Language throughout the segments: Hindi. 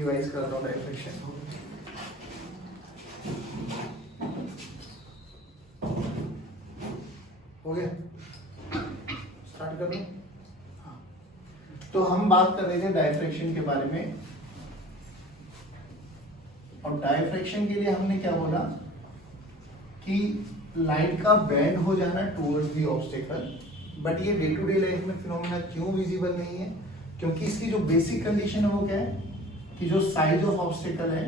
रिवाइज कर रहा हूँ डायरेक्शन। हो गया, स्टार्ट कर लो। हाँ, तो हम बात कर रहे थे डायफ्रैक्शन के बारे में, और डायफ्रैक्शन के लिए हमने क्या बोला कि लाइट का बेंड हो जाना टुवर्ड्स द ऑब्स्टेकल। बट ये डे टू डे लाइफ में फिनोमेना क्यों विजिबल नहीं है? क्योंकि इसकी जो बेसिक कंडीशन है वो क्या है कि जो साइज ऑफ ऑब्स्टेकल है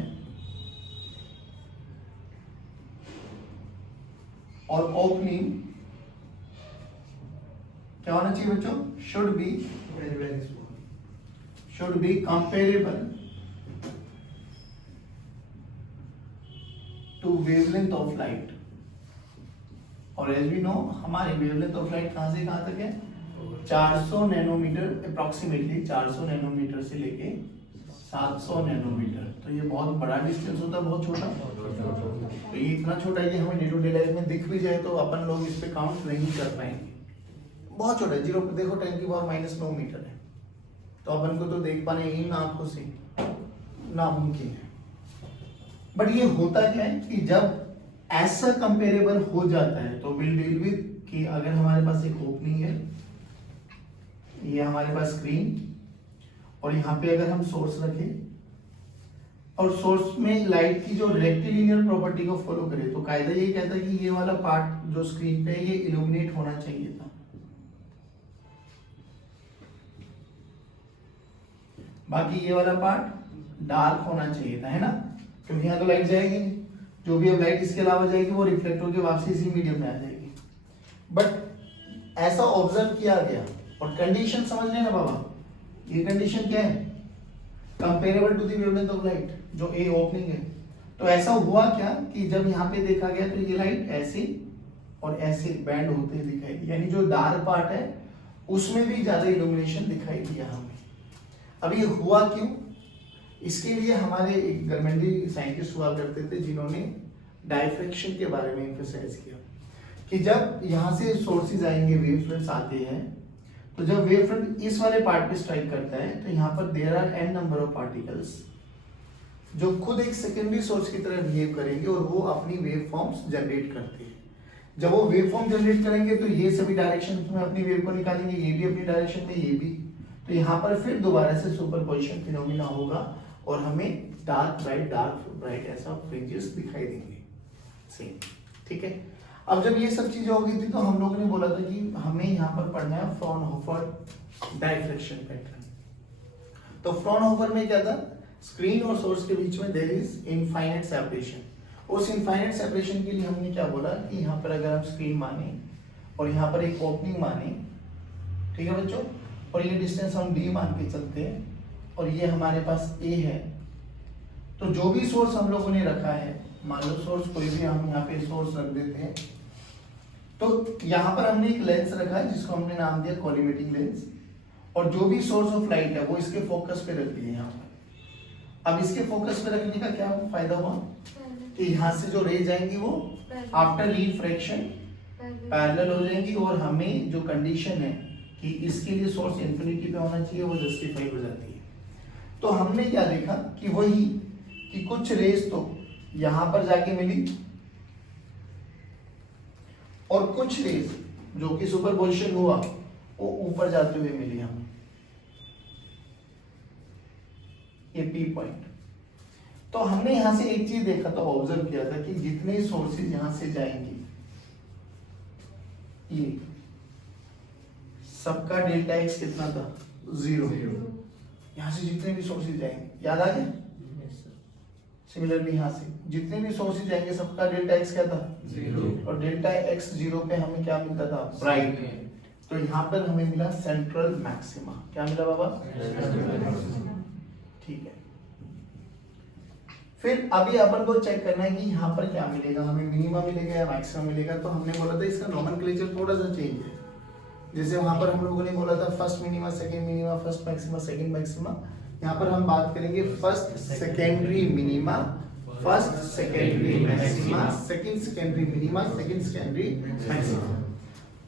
और ओपनिंग क्या होना चाहिए बच्चों? Should be comparable to wavelength of light. और एज वी नो हमारी वेवलेंथ ऑफ लाइट कहां से कहां तक है? 400 नैनोमीटर, अप्रोक्सीमेटली 400 नैनोमीटर से लेके 700 नैनोमीटर। तो ये बहुत बड़ा डिस्टेंस होता है, बहुत छोटा। तो ये इतना छोटा है कि हमें डे टू डे लाइफ में दिख भी जाए तो अपन लोग इस पे काउंट नहीं कर पाएंगे। बहुत छोटा है, 0 देखो 10⁻⁻9 मीटर है, तो अपन को तो देख पाने इन आंखों से नामुमकिन है। बट ये होता क्या है कि जब ऐसा कंपेरेबल हो जाता है तो विल डील विद कि अगर हमारे पास एक ओपनिंग है, ये हमारे पास स्क्रीन, और यहाँ पे अगर हम सोर्स रखें और सोर्स में लाइट की जो रेक्टिलिनियर प्रॉपर्टी को फॉलो करे, तो कायदा ये कहता है कि ये वाला पार्ट जो स्क्रीन पे है ये इल्यूमिनेट होना चाहिए था, बाकी ये वाला पार्ट डार्क होना चाहिए था, है ना? क्योंकि यहाँ तो लाइट जाएगी नहीं, जो भी अब लाइट इसके अलावा जाएगी वो रिफ्लेक्ट होकर वापसी इसी मीडियम में आ जाएगी। बट ऐसा ऑब्जर्व किया गया, और कंडीशन समझ लेना बाबा, ये कंडीशन क्या है? Comparable to the wavelength of light, जो ए ओपनिंग है। तो ऐसा हुआ क्या कि जब यहाँ पे देखा गया तो ये लाइट ऐसे और ऐसे बैंड होते दिखाई दी, यानी जो डार्क पार्ट है उसमें भी ज्यादा इल्यूमिनेशन दिखाई दिया हमें। अब ये हुआ क्यों? इसके लिए हमारे एक गवर्नमेंटली साइंटिस्ट हुआ करते थे जिन्होंने डायफ्रैक्शन के बारे में एम्फसाइज किया कि जब यहाँ से सोर्सेज आएंगे, वेव फ्रंट्स आते हैं, तो जब वेव फ्रंट इस वाले पार्ट पे स्ट्राइक करता है तो यहाँ पर there are n number of particles जो खुद एक सेकेंडरी सोर्स की तरह बिहेव करेंगे और वो अपनी वेव फॉर्म्स जनरेट करते हैं। जब वो वेव फॉर्म जनरेट करेंगे तो ये सभी डायरेक्शन में अपनी वेव को निकालेंगे, ये भी अपनी डायरेक्शन में, ये भी। तो यहाँ पर फिर दोबारा से सुपरपोजिशन फिनोमिना होगा और हमें डार्क ब्राइट ऐसा फ्रिंजेस दिखाई देंगे सेम, ठीक है? अब जब ये सब चीजें हो गई थी तो हम लोगों ने बोला था कि हमें यहाँ पर पढ़ना है फ्रॉनहोफर डायफ्रैक्शन पैटर्न। तो फ्रॉनहोफर में क्या था? स्क्रीन और सोर्स के बीच में देयर इज इनफाइनाइट सेपरेशन। उस इनफाइनाइट सेपरेशन के लिए हमने क्या बोला कि यहाँ पर अगर हम स्क्रीन माने और यहाँ पर एक ओपनिंग माने, ठीक है बच्चों, और ये डिस्टेंस हम d मान के चलते हैं और ये हमारे पास a है, तो जो भी सोर्स हम लोगों ने रखा है, मान लो सोर्स कोई भी हम यहाँ पे सोर्स रख देते हैं, तो यहाँ पर हमने एक लेंस रखा है जिसको हमने नाम दिया कॉलीमेटिंग लेंस, और जो भी सोर्स ऑफ लाइट है वो इसके फोकस पे रख दिए यहाँ पर। अब इसके फोकस पे रखने का क्या फायदा हुआ कि यहाँ से जो रेज आएंगी वो आफ्टर रिफ्रैक्शन पैरेलल हो जाएंगी, और हमें जो कंडीशन है कि इसके लिए सोर्स इंफिनिटी पे होना चाहिए वो जस्टिफाई हो जाती है। तो हमने क्या देखा कि वही कि कुछ रेज तो यहां पर जाके मिली और कुछ रेज जो कि सुपरपोजिशन हुआ वो ऊपर जाते हुए मिली हमें, ये पी पॉइंट। तो हमने यहां से एक चीज देखा था, ऑब्जर्व किया था कि जितने सोर्सेज यहां से जाएंगे ये सबका डेल्टा एक्स कितना था? 0। यहाँ से जितने भी सोर्सेज जाएंगे, याद आ गया? सिमिलरली यहाँ से जितने भी सोर्सेज जाएंगे सबका डेल्टा एक्स क्या था? 0। और डेल्टा एक्स 0 पे हमें क्या मिलता था? ब्राइट। तो यहाँ पर हमें मिला सेंट्रल मैक्सिमा। क्या मिला बाबा? ठीक है। फिर अभी अपन को चेक करना है कि यहाँ पर क्या मिलेगा, हमें मिनिमा मिलेगा या मैक्सिमा मिलेगा। तो हमने बोला था इसका नोमेनक्लेचर थोड़ा सा चेंज है। जैसे वहां पर हम लोगों ने बोला था first minima, second minima, first maxima, second maxima. यहाँ पर हम बात करेंगे first secondary minima, first secondary maxima, second secondary minima, second secondary maxima.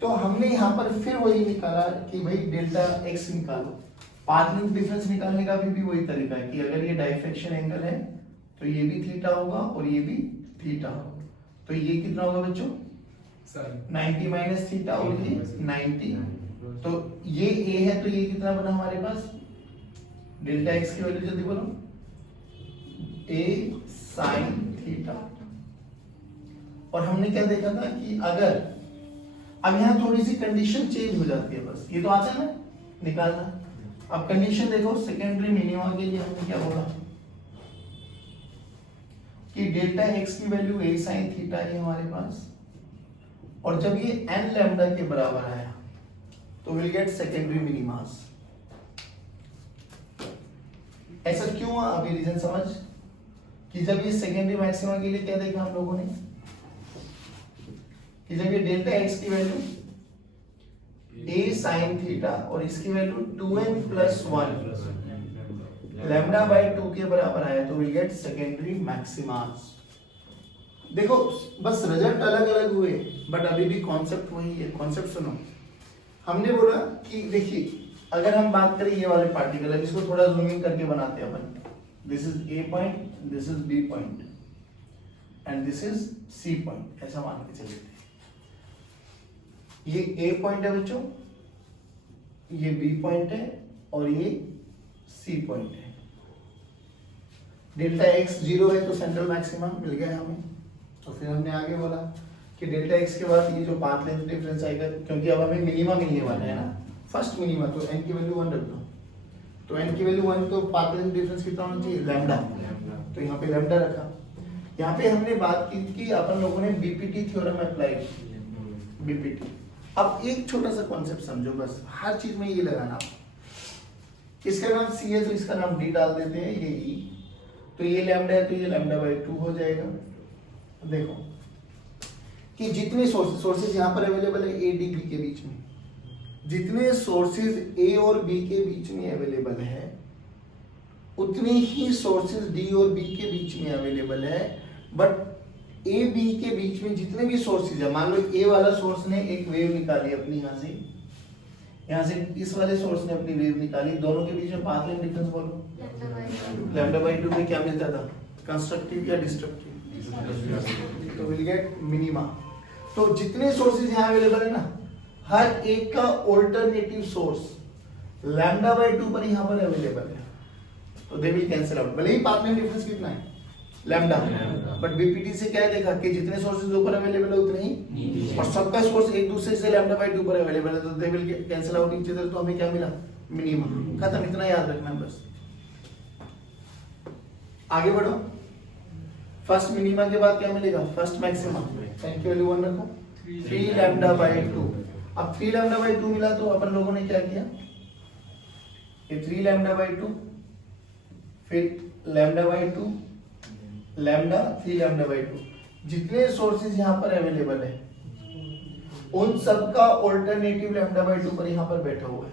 तो हमने यहाँ पर फिर वही निकाला कि भाई डेल्टा एक्स निकालो। पाथ लेंथ डिफरेंस निकालने का भी वही तरीका है कि अगर ये डाइफ्रैक्शन एंगल है तो ये भी थीटा होगा और ये भी थीटा होगा, तो ये कितना होगा बच्चों 90 माइनस थीटा और ये 90, तो ये a है तो ये कितना बना हमारे पास डेल्टा x की वैल्यू जल्दी बोलो a sin थीटा। और हमने क्या देखा था कि अगर अब यहाँ थोड़ी सी कंडीशन चेंज हो जाती है, बस ये तो आता है ना निकालना। अब कंडीशन देखो सेकेंडरी मिनिमा के लिए हमने क्या बोला कि डेल्टा x की वैल्यू a sin थीटा है हमारे पास, और जब ये n लैम्डा के बराबर आया तो विल गेट सेकेंडरी मिनिमास। ऐसा क्यों हुआ अभी रीजन समझ कि जब ये सेकेंडरी मैक्सिमा के लिए क्या देखा हम लोगों ने कि जब ये डेल्टा x की वैल्यू a sin थीटा और इसकी value 2n plus 1 lambda by 2 के बराबर आया तो विल गेट सेकेंडरी मैक्सिमास। देखो बस रिजल्ट अलग अलग हुए बट अभी भी कॉन्सेप्ट वही है। कॉन्सेप्ट सुनो, हमने बोला कि देखिए अगर हम बात करें ये वाले पार्टिकल है, इसको थोड़ा जूमिंग करके बनाते हैं अपन। This is A point, this is B point and this is C point, ऐसा मान के चलते हैं। ये ए पॉइंट है बच्चों, ये बी पॉइंट है और ये सी पॉइंट है। डेल्टा x 0 है तो सेंट्रल मैक्सिमा मिल गया हमें। तो फिर हमने आगे बोला कि डेल्टा x के बाद ये जो पाथ लेंथ डिफरेंस आएगा, क्योंकि अब हमें मिनिमा मिलने वाला है ना, फर्स्ट मिनिमा, तो n की वैल्यू 1 रख दो। तो n की वैल्यू 1 तो पाथ लेंथ डिफरेंस कितना होना चाहिए लैम्डा, तो यहाँ पे लैम्डा रखा। यहाँ पे हमने बात की कि अपन लोगों ने बीपीटी थ्योरम अप्लाई की, बीपीटी। अब एक छोटा सा कॉन्सेप्ट समझो, बस हर चीज में ये लगाना। इसका नाम सी है तो इसका नाम डी डाल देते हैं, ये ई, तो ये लैम्डा है तो ये लैम्डा बाय 2 हो जाएगा। देखो कि जितने सोर्सेज यहाँ पर अवेलेबल है ए डी बी के बीच में, जितने सोर्सेज ए और बी के बीच में अवेलेबल है उतने ही सोर्सेज डी और बी के बीच में अवेलेबल है। बट ए बी के बीच में जितने भी सोर्सेज है, मान लो ए वाला सोर्स ने एक वेव निकाली अपनी यहाँ से इस वाले सोर्स ने अपनी वेव निकाली, दोनों के बीच में पाथ लेंथ डिफरेंस बोलो लैम्डा बाय 2 में क्या मिलता था, कंस्ट्रक्टिव या डिस्ट्रक्टिव, तो विल गेट मिनिमा। तो जितने सोर्सेज यहाँ अवेलेबल है ना, हर एक का ऑल्टरनेटिव सोर्स लैम्डा बाय 2 पर यहाँ पर अवेलेबल है, तो दे विल कैंसिल आउट। भले ही पाथ लेंथ डिफरेंस कितना है लैम्डा, बट बीपीटी से क्या देखा कि जितने सोर्सेज ऊपर अवेलेबल है उतने ही, और सबका सोर्स एक दूसरे से लैम्डा बाय 2 पर अवेलेबल है, तो they will cancel out each other, तो हमें क्या मिला मिनिमा। खत्म, इतना याद रखना है बस। आगे बढ़ो, फर्स्ट मिनिमा के बाद क्या मिलेगा फर्स्ट मैक्सिमा, n की वैल्यू 1 रखो 3 लैम्डा बाय 2। अब 3 लैम्डा बाय 2 मिला तो अपन लोगों ने क्या किया, ये 3 लैम्डा बाय 2 फिर lambda by 2 lambda 3 lambda by 2, जितने सोर्सेज यहाँ पर अवेलेबल है उन सबका ऑल्टरनेटिव लैम्डा बाय 2 पर यहाँ पर बैठा हुआ है,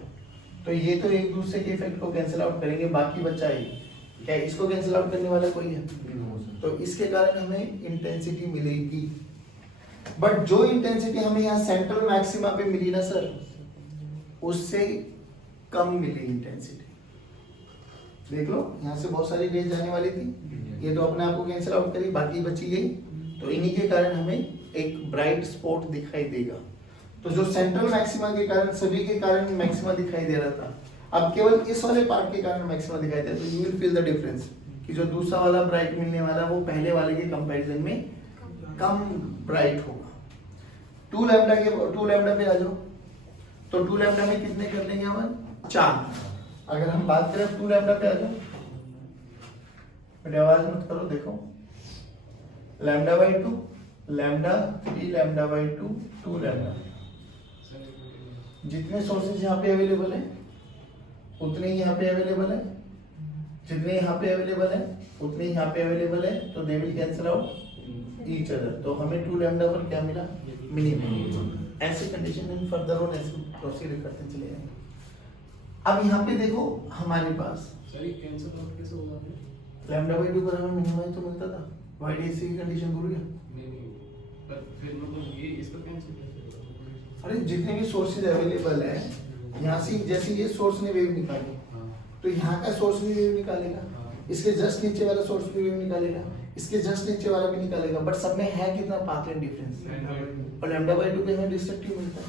तो ये तो एक दूसरे के इफेक्ट को कैंसिल आउट करेंगे, बाकी बचा ही क्या इसको कैंसिल आउट करने वाला कोई है, तो इसके कारण हमें इंटेंसिटी मिलेगी। बट जो इंटेंसिटी हमें यहाँ सेंट्रल मैक्सिमा पे मिली ना सर, उससे कम मिली इंटेंसिटी। देख लो यहाँ से बहुत सारी रेंज आने वाली थी, ये तो अपने आप को कैंसिल आउट करी, बाकी बची गई, तो इन्हीं के कारण हमें एक ब्राइट स्पॉट दिखाई देगा। तो जो सेंट्रल मैक्सिमा के कारण सभी के कारण मैक्सिमा दिखाई दे रहा था, अब केवल इस वाले पार्ट के कारण मैक्सिमा दिखाई दे रहा है, तो you will feel the difference कि जो दूसरा वाला ब्राइट मिलने वाला वो पहले वाले के कंपैरिजन में कम ब्राइट होगा। 2 लैम्डा पे आ जाओ, तो 2 लैम्डा में कितने कर लेंगे अपन 4। अगर हम बात करें 2 लैम्डा पे आ जाओ, मेरी आवाज मत करो, देखो lambda by 2 lambda 3 lambda by 2 2 lambda, जितने सोर्सेज यहाँ पे अवेलेबल है उतने ही यहाँ पे अवेलेबल है, जितने यहाँ पे अवेलेबल है उतने यहाँ पे अवेलेबल है, तो they will cancel out each other, तो हमें 2 लैम्डा पर क्या मिला मिनिमम। ऐसे कंडीशन में फर्दर ऑन ऐसे प्रोसीड करते चले जाएंगे। अब यहाँ पे देखो हमारे पास कैंसिल आउट कैसे होगा, लैम्डा बाय 2 पर हमें मिनिमम तो मिलता था, वाई डी सी की कंडीशन भूल गया। पर फिर मतलब ये इसका कैंसिल कैसे होगा? अरे जितने भी सोर्सेज अवेलेबल है यहाँ से, जैसे ये सोर्स ने वेव निकाली तो यहाँ का सोर्स भी वेव निकालेगा, इसके जस्ट नीचे वाला सोर्स भी वेव निकालेगा, इसके जस्ट नीचे वाला भी निकालेगा, बट सब में है कितना पाथ लेंथ डिफरेंस, और लैम्डा बाई 2 पे हमें डिस्ट्रक्टिव मिलता है,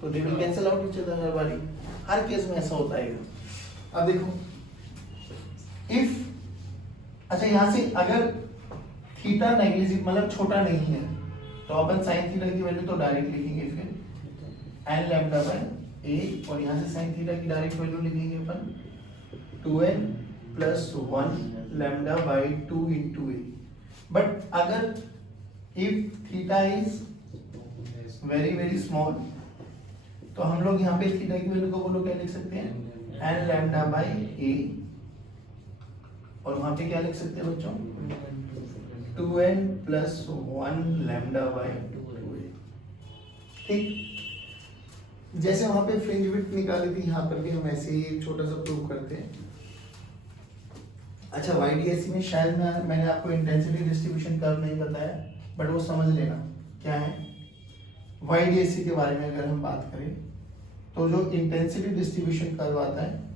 तो they will cancel out each other हर बारी, हर केस में ऐसा होता है। अब देखो इफ, अच्छा यहाँ से अगर थीटा नेग्लिजिबल मतलब छोटा नहीं है तो अपन साइन थीटा की वैल्यू तो डायरेक्ट लिखेंगे, फिर एन लैम्डा बाई ए, और यहाँ से साइन थीटा की डायरेक्ट वैल्यू लिखेंगे अपन 2n plus 1 lambda by 2 into a. But अगर if theta is very very small तो हम लोग यहाँ पे थीटा की वैल्यू को बोलो क्या लिख सकते हैं, एन लैम्डा बाई ए, और वहां पे क्या लिख सकते हैं बच्चों, 2n plus 1 lambda by 2a। ठीक, जैसे वहां पे फ्रिंज विड्थ निकाली थी, यहाँ पर भी हम ऐसे ही छोटा सा प्रूव करते हैं। अच्छा YDSC में शायद मैंने आपको इंटेंसिटी डिस्ट्रीब्यूशन कर्व नहीं बताया, बट वो समझ लेना क्या है। YDSC के बारे में अगर हम बात करें तो जो इंटेंसिटी डिस्ट्रीब्यूशन कर्व आता है,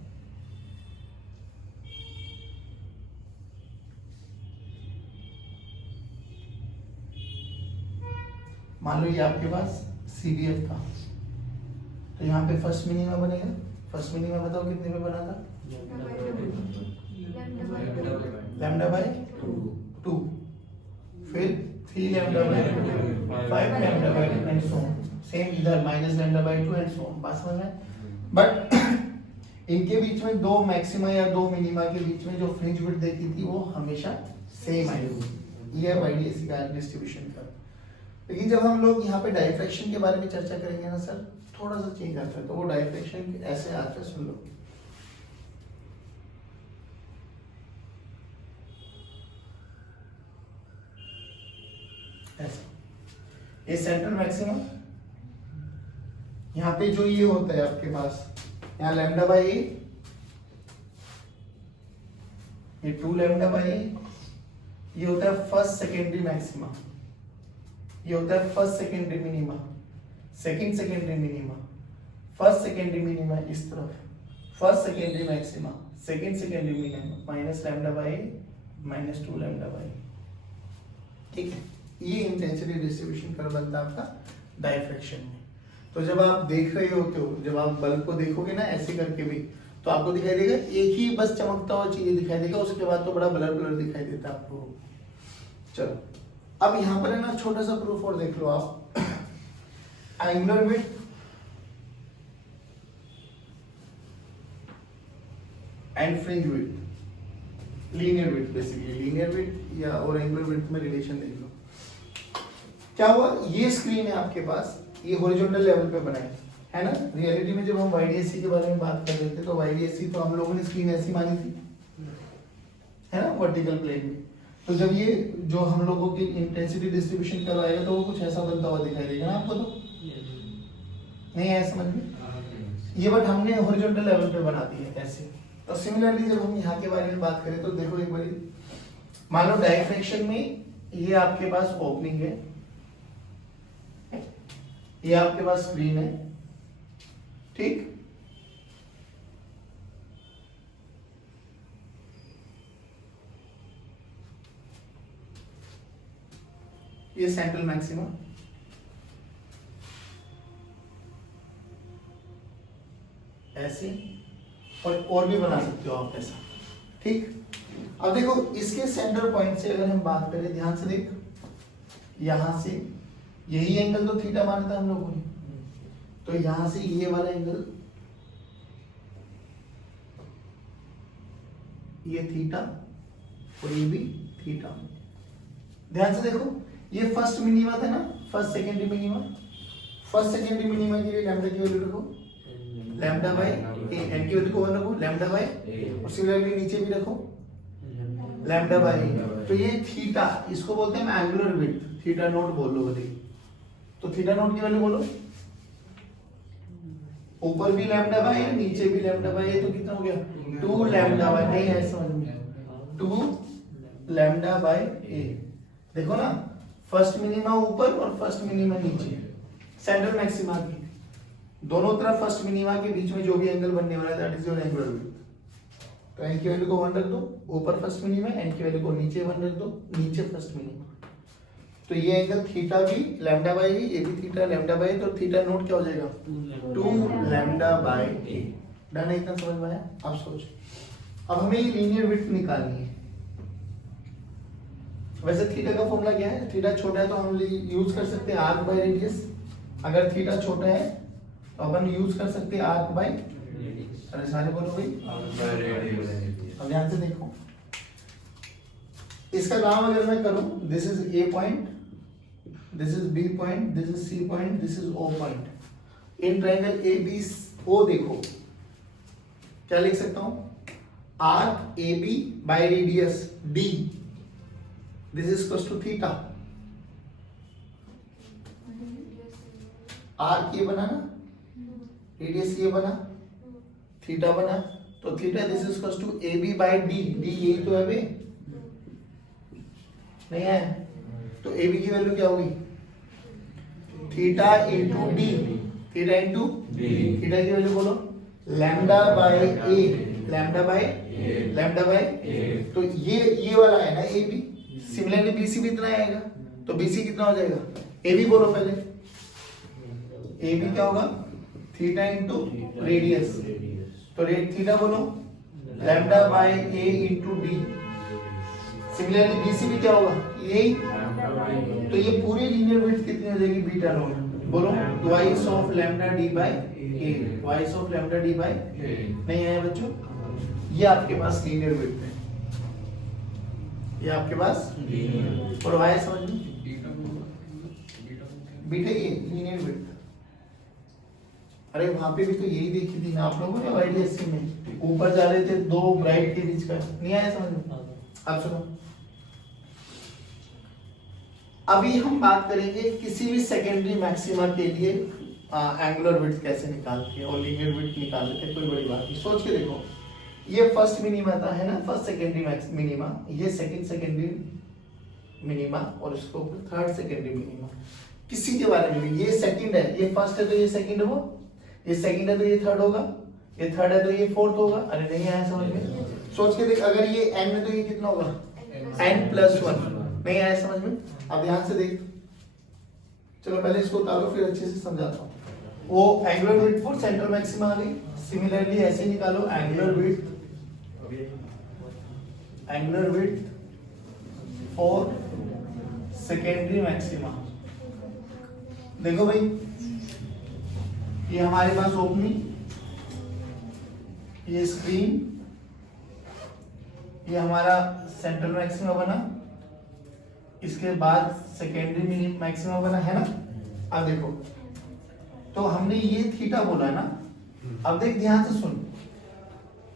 मान लो ये आपके पास CDF था, तो यहाँ पे फर्स्ट मिनिमा बनेगा, फर्स्ट मिनिमा बताओ कितने पे बना था, लैम्डा बाय 2, फिर 3 lambda by 5 lambda by and so on, same इधर minus lambda by 2 and so on, बात समझ में। बट इनके बीच में दो मैक्सिमा या दो मिनिमा के बीच में जो फ्रिंज विड्थ देखी थी वो हमेशा सेम आएगी, ये है YDSC का डिस्ट्रीब्यूशन का। लेकिन जब हम लोग यहाँ पे डाइफ्रैक्शन के बारे में चर्चा करेंगे ना सर, थोड़ा सा चेंज आता है, तो वो डाइफ्रैक्शन ऐसे आता है, सुन लो। ऐसा, ये सेंट्रल मैक्सिमम, यहाँ पे जो ये होता है आपके पास, यहाँ लैम्डा बाई ए, ये 2 लैम्डा बाई ए, ये होता है फर्स्ट सेकेंडरी मैक्सिमा, ये होता है first secondary minima, second secondary minima, first secondary minima इस तरफ, first secondary maxima, second secondary minima, minus lambda by minus 2 lambda by. ठीक है, ये इंटेंसिटी डिस्ट्रीब्यूशन कर्व बनता है आपका डाइफ्रैक्शन में। तो जब आप देख रहे होते हो, जब आप बल्ब को देखोगे ना ऐसे करके भी, तो आपको दिखाई देगा एक ही बस चमकता हुआ चीज दिखाई देगा, उसके बाद तो बड़ा ब्लर ब्लर दिखाई देता है आपको। चलो अब यहाँ पर है ना छोटा सा प्रूफ और देख लो आप, angular width and fringe width, linear width, basically linear width या और एंगुलर विड्थ में रिलेशन देख लो। क्या हुआ, ये स्क्रीन है आपके पास, ये हॉरिजॉन्टल लेवल पे बनाई है ना। रियलिटी में जब हम YDSC के बारे में बात कर रहे थे तो YDSC तो हम लोगों ने स्क्रीन ऐसी मानी थी, है ना, वर्टिकल प्लेन में। तो जब ये जो हम लोगों की इंटेंसिटी डिस्ट्रीब्यूशन करवाएगा तो वो कुछ ऐसा बनता हुआ दिखाई देगा ना आपको, तो नहीं है समझ में ये, बट हमने हॉरिजॉन्टल लेवल पे बना दी है ऐसे। तो सिमिलरली जब हम यहाँ के बारे में बात करें तो देखो एक बारी, मान लो डाइफ्रैक्शन में ये आपके पास ओपनिंग है, ये आपके पास स्क्रीन है, ठीक, ये सेंट्रल मैक्सिमा, ऐसे, और भी बना सकते हो आप ऐसा, ठीक। अब देखो इसके सेंटर पॉइंट से अगर हम बात करें, ध्यान से देख, यहां से यही एंगल तो थीटा माना था हम लोगों ने, तो यहां से ये वाला एंगल ये थीटा और ये भी थीटा। ध्यान से देखो, ये फर्स्ट मिनिमा था ना, first secondary minima, first secondary minima के लिए लैम्डा की वैल्यू रखो लैम्डा बाय ए, एन की वैल्यू को 1 रखो लैम्डा बाय, और सिमिलरली नीचे भी रखो लैम्डा बाय ए। तो ये थीटा, इसको बोलते हैं एंगुलर विड्थ, थीटा नोट बोल लो बोले, तो थीटा नोट की वैल्यू बोलो, ऊपर भी लैम्डा बाय ए, नीचे भी लैम्डा बाय ए, तो कितना हो गया 2 लैम्डा बाय, नहीं है समझ में, 2 लैम्डा बाय ए। देखो ना, फर्स्ट मिनिमा ऊपर और फर्स्ट मिनिमा नीचे, सेंट्रल मैक्सिमा की दोनों तरफ फर्स्ट मिनिमा के बीच में जो भी एंगल बनने वाला है that is your angular width. तो एन की वैल्यू को 1 रख दो, ऊपर फर्स्ट मिनिमा, एन की वैल्यू को नीचे 1 रख दो, नीचे फर्स्ट मिनिमा। तो ये एंगल थीटा भी लैम्डा बाई ए, ये भी थीटा लैम्डा बाई, तो थीटा नोट क्या हो जाएगा 2 लैम्डा बाई ए। डन है, इतना समझ में आया? अब सोच, अब हमें ये लीनियर विड्थ निकालनी है। वैसे थीटा का फॉर्मूला क्या है? थीटा छोटा है तो हम यूज कर सकते हैं आर्क बाय रेडियस। अगर थीटा छोटा है तो अपन यूज कर सकते हैं आर्क बाय, अरे सारे बोलो भाई, अब ध्यान से देखो, इसका काम अगर मैं करूं, this is A point, this is B point, this is C point, this is O point. In triangle A B O देखो क्या लिख सकता हूं, arc A B by radius D, this is equal to theta. Arc ये बना ना, रेडियस ये बना, थीटा बना, तो theta this is equal to A B by D, D यही तो है बे, नहीं है? तो ए बी की वैल्यू क्या होगी, theta into D, theta into theta की वैल्यू बोलो lambda by A, lambda by lambda by, तो ये वाला है ना ए बी, सिमिलरली बीसी भी इतना आएगा, तो बीसी कितना हो जाएगा, ए बी बोलो पहले, ए बी क्या होगा थीटा इंटू रेडियस, तो थीटा बोलो lambda by A into D, similarly BC भी क्या होगा यही, तो ये पूरी लीनियर विड्थ कितनी हो जाएगी बीटा नॉट, बोलो twice of lambda D by A, twice of lambda D by, नहीं आया बच्चों? ये आपके पास लीनियर विड्थ है, ये आपके पास और वाई समझ में, बीटा ये लीनियर विड्थ। अरे वहां पे भी तो यही देखी थी ना आप लोगों ने वाईडीएससी में, ऊपर जा रहे थे दो ब्राइट के बीच का, नहीं आया समझ में? अब सुनो, अभी हम बात करेंगे किसी भी सेकेंडरी मैक्सिमा के लिए एंगुलर विड्थ कैसे निकालते हैं और लीनियर विड्थ निकाल लेते हैं, कोई बड़ी बात नहीं। सोच के देखो, ये फर्स्ट मिनिमा था है ना, फर्स्ट सेकेंडरी मिनिमा, ये सेकंड सेकेंडरी मिनिमा और इसको थर्ड सेकेंडरी मिनिमा, किसी के बारे में भी, ये सेकंड है, ये फर्स्ट है तो ये सेकंड होगा, ये सेकंड है तो ये थर्ड होगा, ये थर्ड है तो ये फोर्थ होगा। अरे नहीं आया समझ में? सोच के देख, अगर ये n है तो ये कितना होगा n+1, नहीं आया समझ में? अब ध्यान से देख, चलो पहले इसको उतारो फिर अच्छे से समझाता हूँ। वो angular width for central maxima आ गई, सिमिलरली ऐसे निकालो angular width for secondary maxima. देखो भाई, ये हमारे पास ओपनिंग, ये स्क्रीन, ये हमारा सेंट्रल मैक्सिमा बना, इसके बाद सेकेंडरी मैक्सिमा बना है ना। अब देखो, तो हमने ये थीटा बोला है ना, अब देख ध्यान से सुन,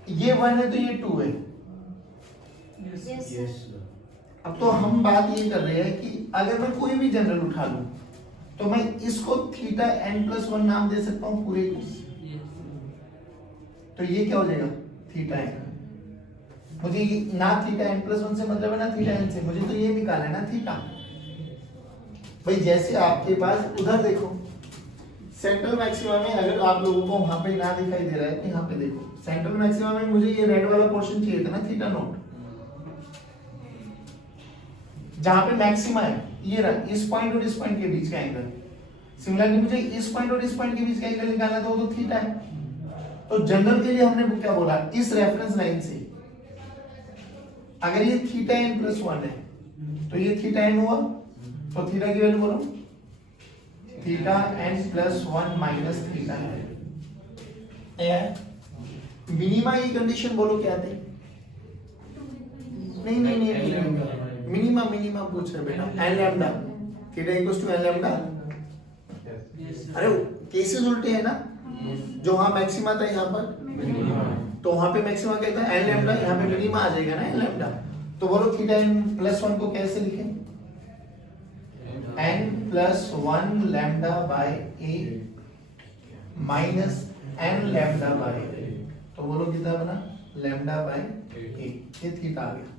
ये 1 है तो ये 2 है। अब तो हम बात ये कर रहे हैं कि अगर मैं कोई भी जनरल उठा लूं तो मैं इसको थीटा n+1 नाम दे सकता हूं पूरे को, तो ये क्या हो जाएगा थीटा n। मुझे ना थीटा n+1 से मतलब है ना थीटा n से, मुझे तो ये निकालना है ना थीटा। भाई जैसे आपके पास उधर देखो सेंट्रल मैक्सिमा में, अगर आप लोगों को वहां पे ना दिखाई दे रहा है तो यहाँ पे देखो सेंट्रल मैक्सिमा में मुझे ये रेड वाला पोर्शन चाहिए था ना थीटा नॉट, जहां पे मैक्सिमा है ये रहा, इस पॉइंट और इस पॉइंट के बीच का एंगल। सिमिलरली मुझे इस पॉइंट और इस पॉइंट के बीच का एंगल निकालना था, वो तो थीटा है। तो जनरल के लिए हमने क्या बोला, इस रेफरेंस लाइन से अगर ये थीटा n+1 है तो ये थीटा n हुआ, तो थीटा की वैल्यू बोलो थीटा n+1 माइनस थीटा है। मिनिमा की कंडीशन बोलो क्या थी? नहीं, मिनिमा पूछ रहे बेटा, n lambda, theta equals to n lambda. अरे केसेस उल्टे हैं ना, जो वहां मैक्सिमा था यहाँ पर, तो वहां पे मैक्सिमा क्या था n लैम्डा, यहाँ पे मिनिमा आ जाएगा ना n लैम्डा। तो बोलो थीटा n+1 को कैसे लिखें, n+1 lambda by a minus n lambda by a, तो बोलो कितना बना लैम्डा बाय a, ये थीटा आ गया।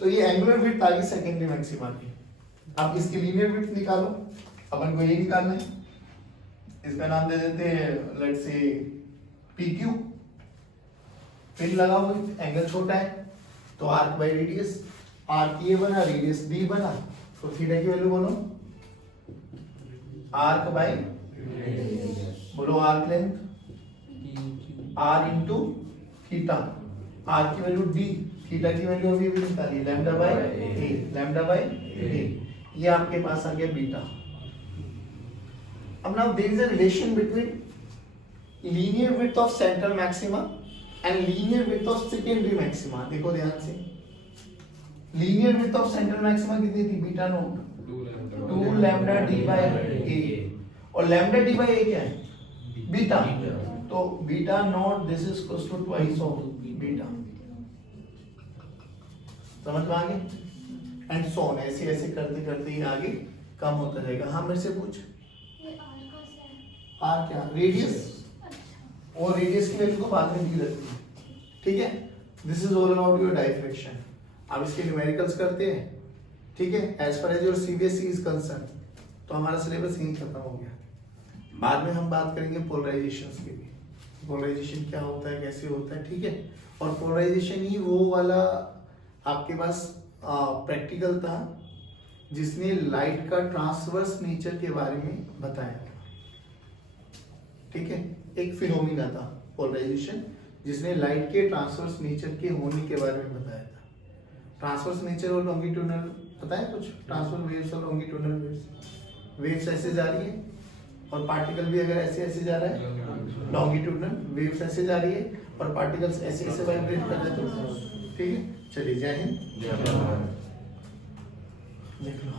तो ये एंगुलर विड्थ आ गई सेकेंडरी मैक्सिमा की। अब इसकी लीनियर विड्थ निकालो, अपन को ये निकालना है, इसका नाम दे देते हैं लेट्स से p, PQ, फिर लगाओ एंगल छोटा है तो आर्क बाई रेडियस, आर्क ये बना रेडियस D बना, तो थीटा की वैल्यू बोलो आर्क बाई बोलो arc length R into theta, R की वैल्यू D, थीटा की वैल्यू अभी भी निकाली lambda by A, lambda by A, ये आपके पास आ गया बीटा। अब now there is a relation between linear width of central maxima and linear width of secondary maxima. देखो ध्यान से, linear width of central maxima कितनी थी? Beta naught 2 lambda D by A, और लैम्डा D बाई A क्या है? बीटा, तो beta naught this is equal to twice of beta. समझ में आ गया? एंड सो ऑन, ऐसे ऐसे करते करते ही आगे कम होता जाएगा। हाँ मेरे से पूछ, आर क्या? रेडियस, और रेडियस की वैल्यू को बाद में दी रहती है, ठीक है। This is all about your diffraction. अब इसके न्यूमेरिकल्स करते हैं, ठीक है। As far as your CBSE is concern, तो हमारा सिलेबस यहीं खत्म हो गया। बाद में हम बात करेंगे पोलराइजेशंस की भी, पोलराइजेशन क्या होता है, कैसे होता है, ठीक है। और पोलराइजेशन ही वो वाला आपके पास प्रैक्टिकल था जिसने लाइट का ट्रांसवर्स नेचर के बारे में बताया था, ठीक है। एक फिनोमिना था पोलराइजेशन जिसने लाइट के ट्रांसवर्स नेचर के होने के बारे में बताया था। ट्रांसवर्स नेचर और लॉन्गिट्यूडनल पता है कुछ? ट्रांसवर्स वेव्स और लॉन्गिट्यूडनल वेव्स, वेव्स ऐसे जा रही है और पार्टिकल भी अगर ऐसे ऐसे जा रहा है, लॉन्गिट्यूडनल वेव्स ऐसे जा रही है और पार्टिकल्स ऐसे ऐसे वाइब्रेट कर रहे हैं, तो ठीक है। चलिए, जय हिंद, देख लो।